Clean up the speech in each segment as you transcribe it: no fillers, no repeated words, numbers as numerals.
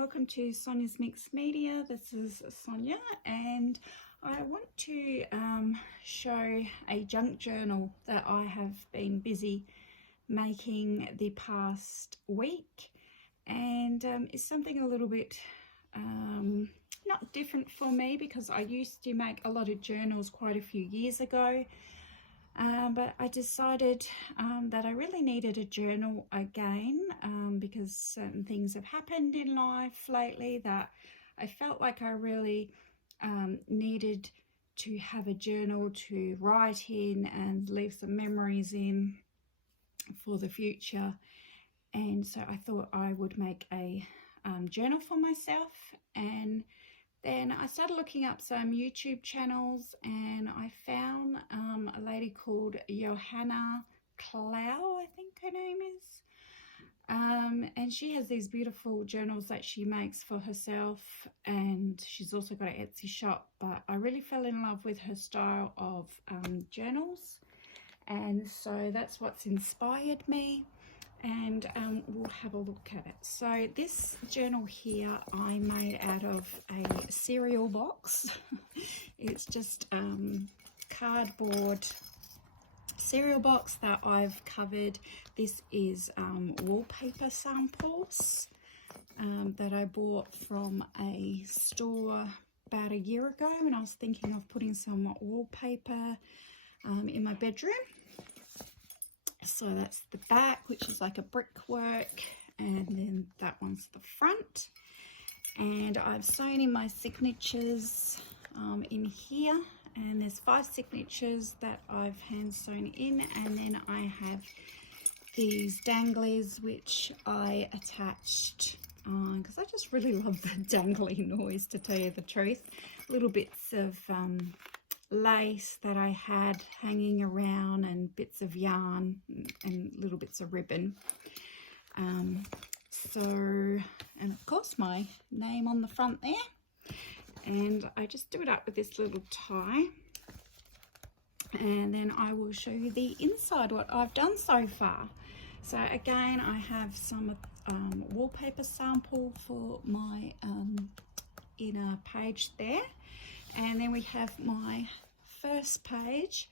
welcome to Sonia's Mixed Media. This is Sonia, and I want to show a junk journal that I have been busy making the past week, and it's something a little bit not different for me, because I used to make a lot of journals quite a few years ago. But I decided that I really needed a journal again, because certain things have happened in life lately that I felt like I really needed to have a journal to write in and leave some memories in for the future. And so I thought I would make a journal for myself, and then I started looking up some YouTube channels, and I found a lady called Johanna Clough, I think her name is. And she has these beautiful journals that she makes for herself, and she's also got an Etsy shop. But I really fell in love with her style of journals, and so that's what's inspired me. And we'll have a look at it. So this journal here I made out of a cereal box. It's just cardboard cereal box that I've covered. This is wallpaper samples that I bought from a store about a year ago when I was thinking of putting some wallpaper in my bedroom. So that's the back, which is like a brickwork, and then that one's the front. And I've sewn in my signatures in here, and there's 5 signatures that I've hand sewn in, and then I have these danglies which I attached because I just really love the dangly noise, to tell you the truth. Little bits of lace that I had hanging around, and bits of yarn and little bits of ribbon. And of course my name on the front there, and I just do it up with this little tie, and then I will show you the inside, what I've done so far. So again, I have some wallpaper sample for my inner page there. And then we have my first page.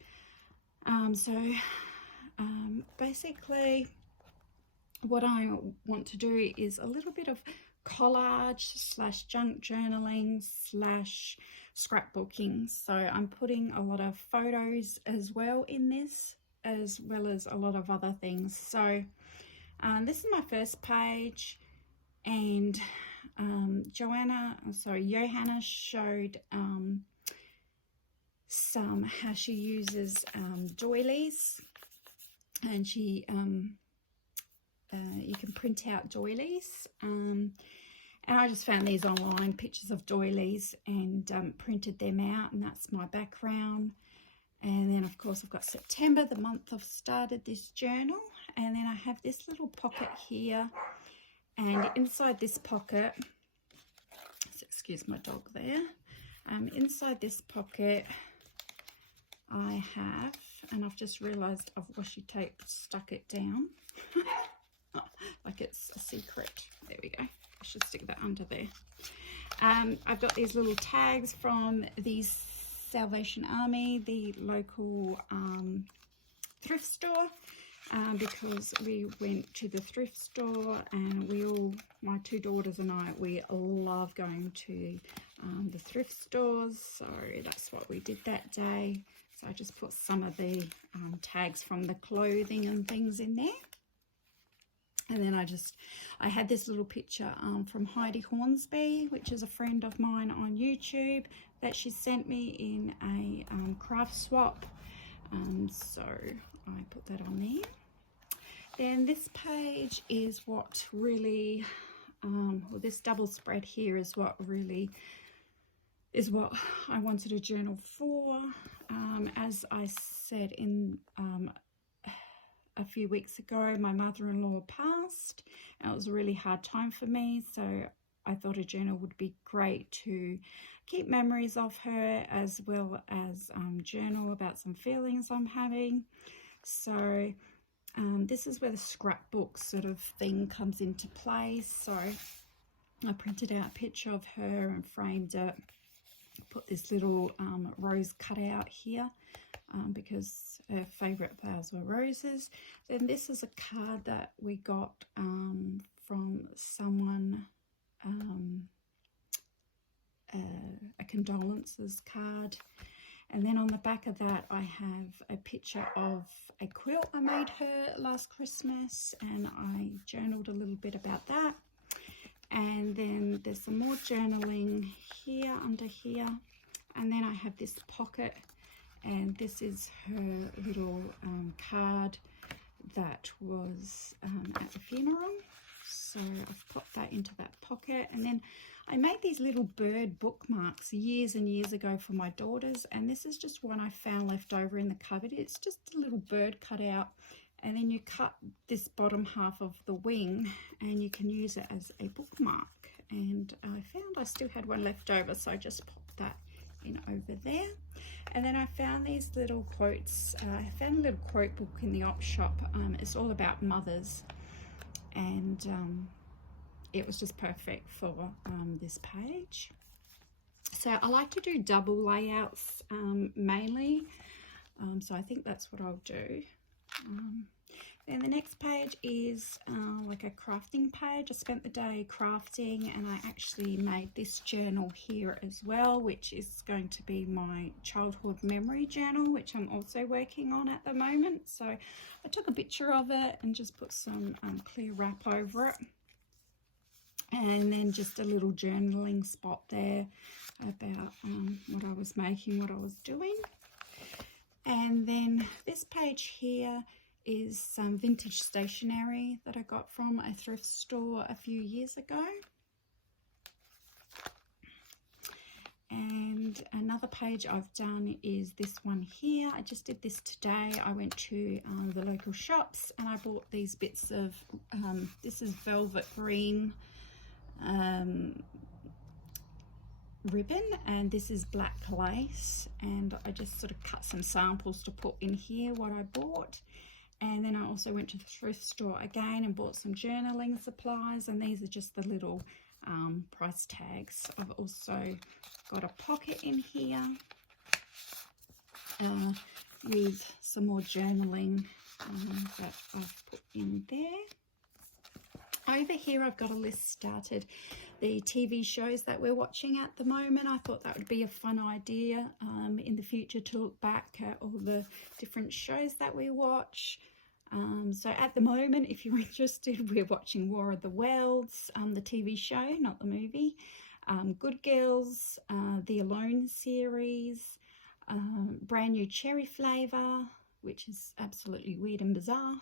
Basically what I want to do is a little bit of collage slash junk journaling slash scrapbooking. So I'm putting a lot of photos as well in this, as well as a lot of other things. So this is my first page, and Johanna showed how she uses doilies, and she you can print out doilies, and I just found these online, pictures of doilies, and printed them out, and that's my background. And then of course I've got September, the month I've started this journal, and then I have this little pocket here. And inside this pocket, excuse my dog there, inside this pocket I have, and I've just realised I've washi tape stuck it down, like it's a secret. There we go. I should stick that under there. I've got these little tags from the Salvation Army, the local thrift store. Because we went to the thrift store, and my 2 daughters and I, we love going to the thrift stores, so that's what we did that day. So I just put some of the tags from the clothing and things in there. And then I had this little picture from Heidi Hornsby, which is a friend of mine on YouTube, that she sent me in a craft swap. So I put that on there. Then this page is what really, this double spread here is what I wanted a journal for. As I said in a few weeks ago, my mother-in-law passed, and it was a really hard time for me, so I thought a journal would be great to keep memories of her, as well as journal about some feelings I'm having. So this is where the scrapbook sort of thing comes into play. So I printed out a picture of her and framed it. Put this little rose cutout here because her favourite flowers were roses. Then this is a card that we got from someone, a condolences card. And then on the back of that I have a picture of a quilt I made her last Christmas, and I journaled a little bit about that. And then there's some more journaling here under here, and then I have this pocket, and this is her little card that was at the funeral. So I've popped that into that pocket. And then I made these little bird bookmarks years and years ago for my daughters, and this is just one I found left over in the cupboard. It's just a little bird cut out, and then you cut this bottom half of the wing and you can use it as a bookmark. And I found I still had one left over, so I just popped that in over there. And then I found these little quotes. I found a little quote book in the op shop. It's all about mothers, and it was just perfect for this page. So I like to do double layouts mainly, so I think that's what I'll do. Then the next page is like a crafting page. I spent the day crafting, and I actually made this journal here as well, which is going to be my childhood memory journal, which I'm also working on at the moment. So I took a picture of it and just put some clear wrap over it, and then just a little journaling spot there about what I was making, what I was doing. And then this page here is some vintage stationery that I got from a thrift store a few years ago. And another page I've done is this one here. I just did this today. I went to the local shops and I bought these bits of, this is velvet green ribbon, and this is black lace, and I just sort of cut some samples to put in here what I bought. And then I also went to the thrift store again and bought some journaling supplies, and these are just the little price tags. I've also got a pocket in here with some more journaling that I've put in there. Over here I've got a list started, the TV shows that we're watching at the moment. I thought that would be a fun idea in the future to look back at all the different shows that we watch. So at the moment, if you're interested, we're watching War of the Worlds, the TV show, not the movie, Good Girls, the Alone series, brand new cherry flavour, which is absolutely weird and bizarre,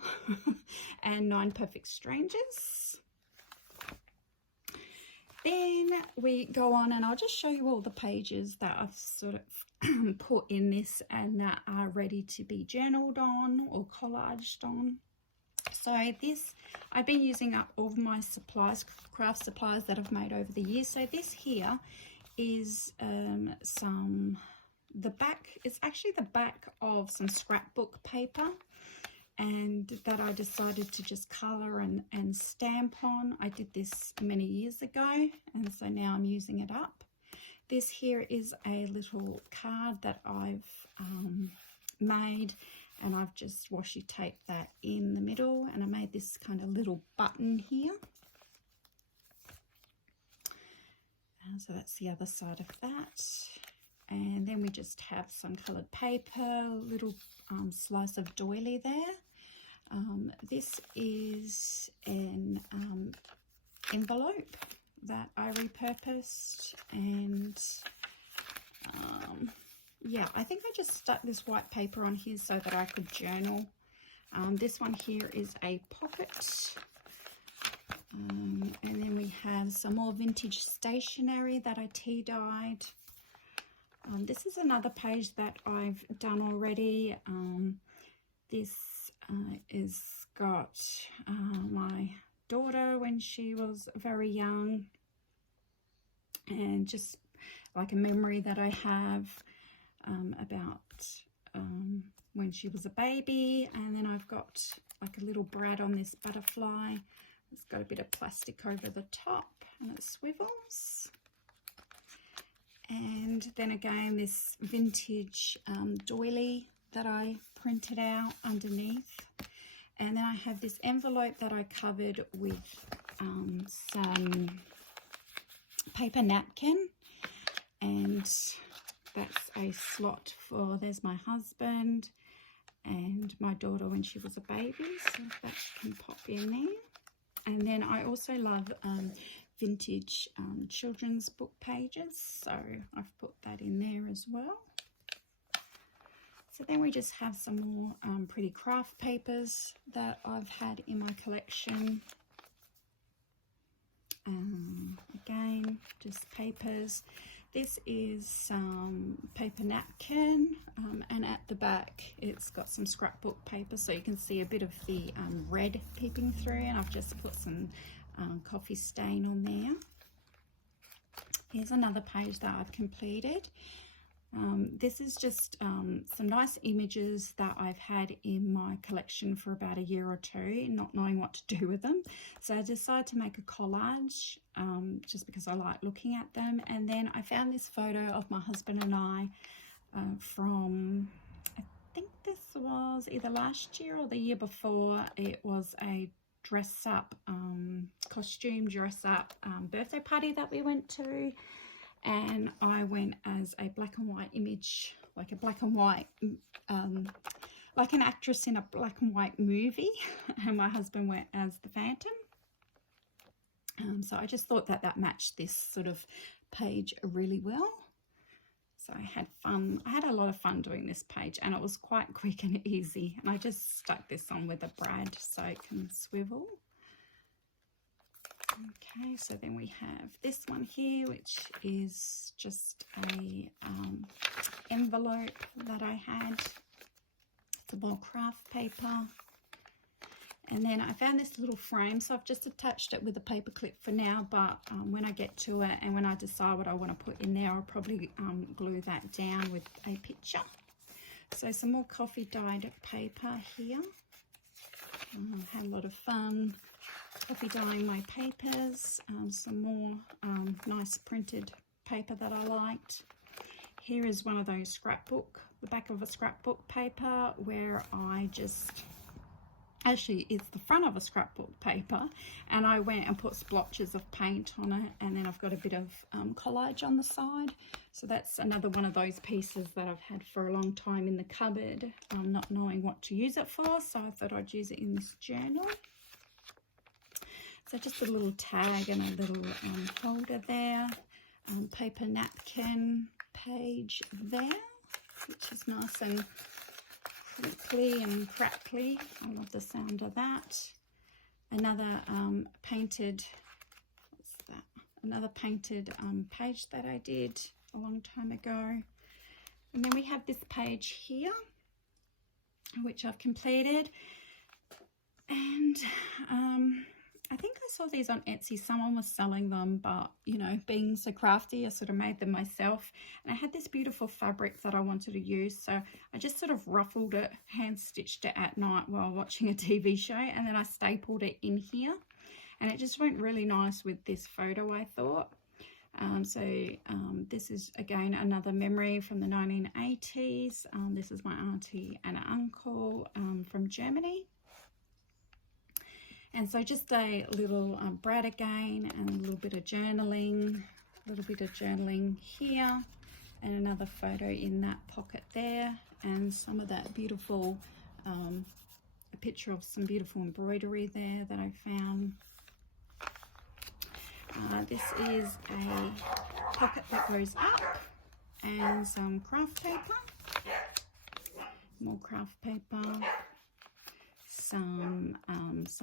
and 9 Perfect Strangers. Then we go on, and I'll just show you all the pages that I've sort of put in this and that are ready to be journaled on or collaged on. So this, I've been using up all of my supplies, craft supplies that I've made over the years. So this here is the back, it's actually the back of some scrapbook paper, and that I decided to just colour and stamp on. I did this many years ago, and so now I'm using it up. This here is a little card that I've made, and I've just washi taped that in the middle, and I made this kind of little button here. And so that's the other side of that. And then we just have some coloured paper, little slice of doily there. This is an envelope that I repurposed, and yeah, I think I just stuck this white paper on here so that I could journal. This one here is a pocket, and then we have some more vintage stationery that I tea dyed. This is another page that I've done already. This is got my daughter when she was very young, and just like a memory that I have about when she was a baby. And then I've got like a little brad on this butterfly It's got a bit of plastic over the top and it swivels. And then again, this vintage doily that I printed out underneath. And then I have this envelope that I covered with some paper napkin. And that's a slot for, there's my husband and my daughter when she was a baby. So that can pop in there. And then I also love vintage children's book pages, so I've put that in there as well. So then we just have some more pretty craft papers that I've had in my collection. Again, just papers. This is some paper napkin, and at the back it's got some scrapbook paper, so you can see a bit of the red peeping through, and I've just put some coffee stain on there. Here's another page that I've completed. This is just some nice images that I've had in my collection for about a year or two, not knowing what to do with them. So I decided to make a collage just because I like looking at them. And then I found this photo of my husband and I from, I think this was either last year or the year before. It was a dress-up, costume dress-up birthday party that we went to. And I went as a black and white image, like a black and white, like an actress in a black and white movie. And my husband went as the Phantom. So I just thought that that matched this sort of page really well. So I had fun. I had a lot of fun doing this page, and it was quite quick and easy. And I just stuck this on with a brad so it can swivel. Okay, so then we have this one here, which is just a envelope that I had. It's more craft paper. And then I found this little frame, so I've just attached it with a paper clip for now, but when I get to it and when I decide what I want to put in there, I'll probably glue that down with a picture. So some more coffee dyed paper here. Had a lot of fun coffee dyeing my papers. Some more nice printed paper that I liked. Here is one of those scrapbook, the back of a scrapbook paper where I just, actually it's the front of a scrapbook paper, and I went and put splotches of paint on it, and then I've got a bit of collage on the side. So that's another one of those pieces that I've had for a long time in the cupboard, not knowing what to use it for, so I thought I'd use it in this journal. So just a little tag and a little holder there, paper napkin page there, which is nice and crinkly and crackly. I love the sound of that. Another painted, what's that? Another painted page that I did a long time ago. And then we have this page here, which I've completed. And I think I saw these on Etsy. Someone was selling them, but you know, being so crafty, I sort of made them myself. And I had this beautiful fabric that I wanted to use, so I just sort of ruffled it, hand stitched it at night while watching a TV show, and then I stapled it in here, and it just went really nice with this photo, I thought. This is again another memory from the 1980s. This is my auntie and uncle from Germany. And so just a little brad again, and a little bit of journaling, here, and another photo in that pocket there, and some of that beautiful, a picture of some beautiful embroidery there that I found. This is a pocket that goes up, and some craft paper, more craft paper, some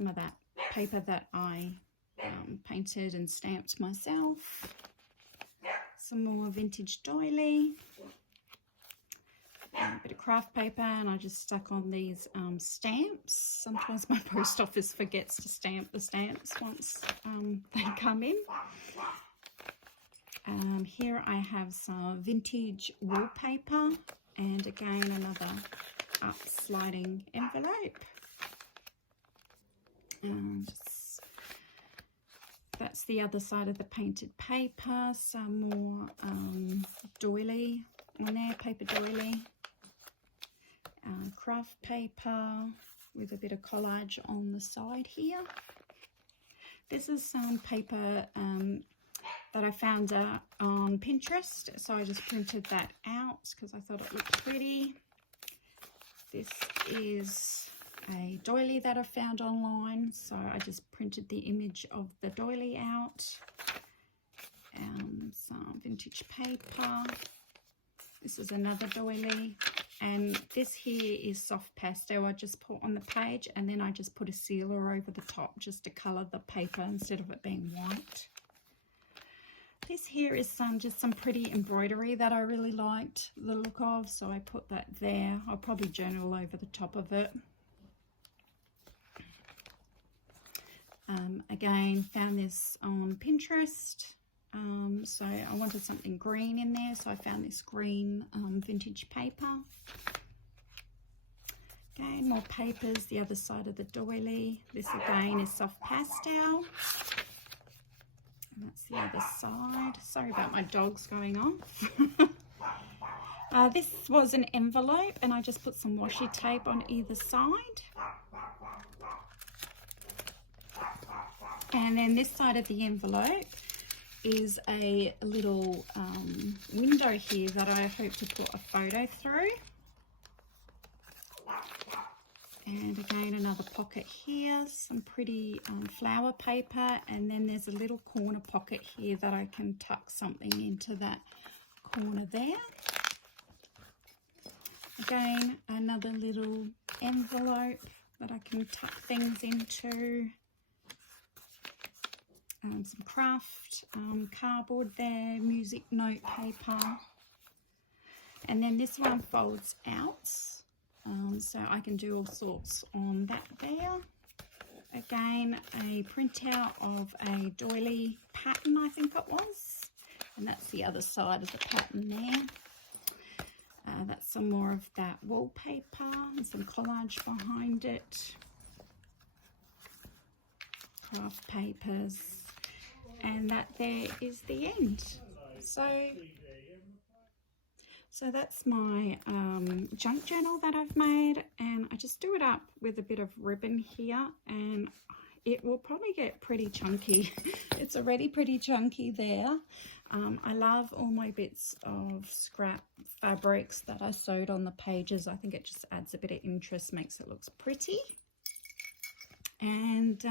of that paper that I painted and stamped myself, some more vintage doily, a bit of craft paper, and I just stuck on these stamps. Sometimes my post office forgets to stamp the stamps once they come in. Here I have some vintage wallpaper, and again another up sliding envelope. Just that's the other side of the painted paper. Some more doily on there, paper doily. Craft paper with a bit of collage on the side here. This is some paper that I found on Pinterest, so I just printed that out because I thought it looked pretty. This is a doily that I found online, so I just printed the image of the doily out. Some vintage paper. This is another doily, and this here is soft pastel I just put on the page, and then I just put a sealer over the top just to colour the paper instead of it being white. This here is just some pretty embroidery that I really liked the look of, so I put that there. I'll probably journal over the top of it. Again, found this on Pinterest. So I wanted something green in there, so I found this green vintage paper. Again, more papers, the other side of the doily. This again is soft pastel. And that's the other side. Sorry about my dogs going off. This was an envelope, and I just put some washi tape on either side. And then this side of the envelope is a little window here that I hope to put a photo through. And again, another pocket here, some pretty flower paper, and then there's a little corner pocket here that I can tuck something into that corner there. Again, another little envelope that I can tuck things into. Some craft cardboard there, music note paper, and then this one folds out, so I can do all sorts on that there. Again, a printout of a doily pattern, I think it was, and that's the other side of the pattern there. That's some more of that wallpaper and some collage behind it, craft papers. And that there is the end. So that's my junk journal that I've made, and I just do it up with a bit of ribbon here, and it will probably get pretty chunky. It's already pretty chunky there. I love all my bits of scrap fabrics that I sewed on the pages. I think it just adds a bit of interest, makes it look pretty. And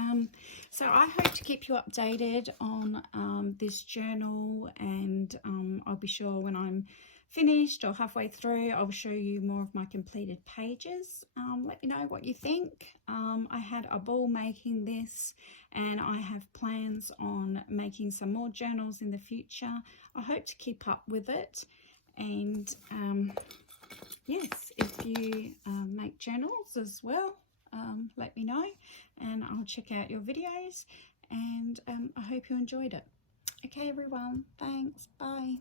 so I hope to keep you updated on this journal, and I'll be sure when I'm finished or halfway through, I'll show you more of my completed pages. Let me know what you think. I had a ball making this, and I have plans on making some more journals in the future. I hope to keep up with it. And yes, if you make journals as well, let me know, and I'll check out your videos, and I hope you enjoyed it. Okay everyone, thanks, bye.